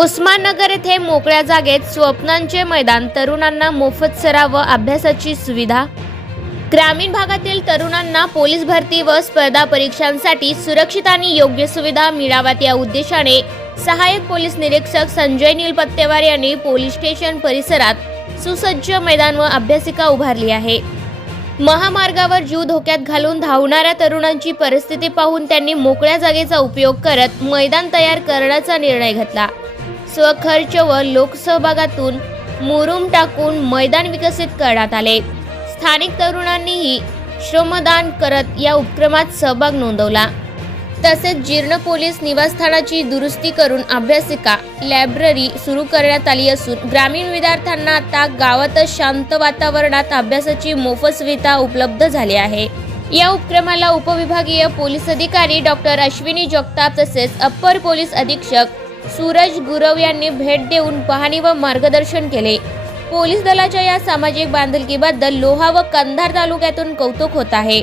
उस्माननगर येथे मोकळ्या जागेत स्वप्नांचे मैदान, तरुणांना मोफत सराव व अभ्यासाची सुविधा। ग्रामीण भागातील तरुणांना पोलीस भरती व स्पर्धा परीक्षांसाठी सुरक्षित आणि योग्य सुविधा मिळाव्यात या उद्देशाने सहाय्यक पोलीस निरीक्षक संजय नीलपत्तेवार यांनी पोलीस स्टेशन परिसरात सुसज्ज मैदान व अभ्यासिका उभारली आहे। महामार्गावर जीव धोक्यात घालून धावणाऱ्या तरुणांची परिस्थिती पाहून त्यांनी मोकळ्या जागेचा उपयोग करत मैदान तयार करण्याचा निर्णय घेतला। स्वखर्च व लोकसहभागातून मुरुम टाकून मैदान विकसित करण्यात आले। स्थानिक तरुणांनीही श्रमदान करत या उपक्रमात सहभाग नोंदवला। तसेच जीर्ण पोलीस निवासस्थानाची दुरुस्ती करून अभ्यासिका लायब्ररी सुरू करण्यात आली असून ग्रामीण विद्यार्थ्यांना आता गावातच शांत वातावरणात अभ्यासाची मोफत सुविधा उपलब्ध झाली आहे। या उपक्रमाला उपविभागीय पोलीस अधिकारी डॉक्टर अश्विनी जगताप तसेच अप्पर पोलीस अधीक्षक सूरज गुरव यांनी भेट देऊन पाहणी व मार्गदर्शन केले। पोलीस दलाच्या या सामाजिक बांधिलकीबद्दल लोहा व कंधार तालुक्यातून कौतुक होत आहे।